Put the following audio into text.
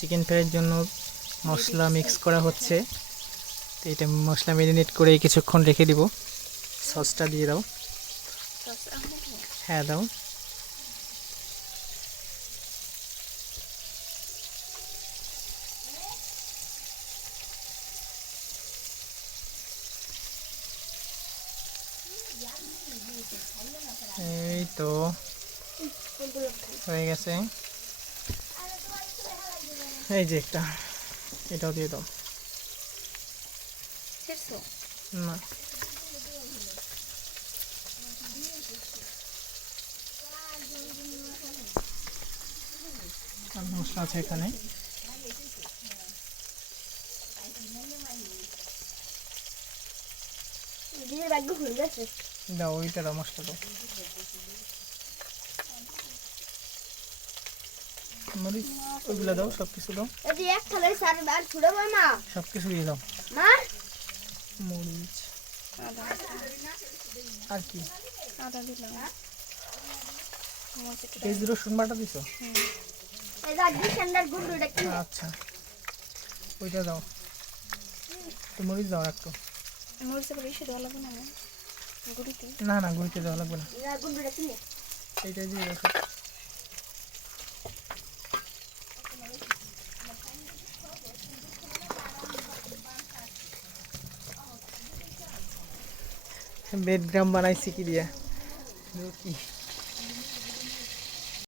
Chicken ফ্রাইয়ের জন্য মশলা mix করা হচ্ছে। তো এটা মশলা ম্যারিনেট করে কিছুক্ষণ রেখে দিব। সসটা দিয়ে দাও। হ্যাঁ দাও। এই তো হয়ে গেছে। এই যে একটা, এটাও দিয়ে দাও। না, আর মশলা আছে এখানে। দাও ওইটা দাও, মশলা দাও। মরিচ ওইগুলো দাও, সব কিছু দাও। সব কিছু দিয়ে দাও। মরিচ আর কি? পেঁয়াজ রসুন বাটা দিছো? আচ্ছা, ওইটা দাও। তো মরিচ দাও একটু। না না, গুঁড়িতে দেওয়া লাগবে না, এইটাই দিয়ে দাও। বেড গ্রাম বানাইছি কি দিয়া? কি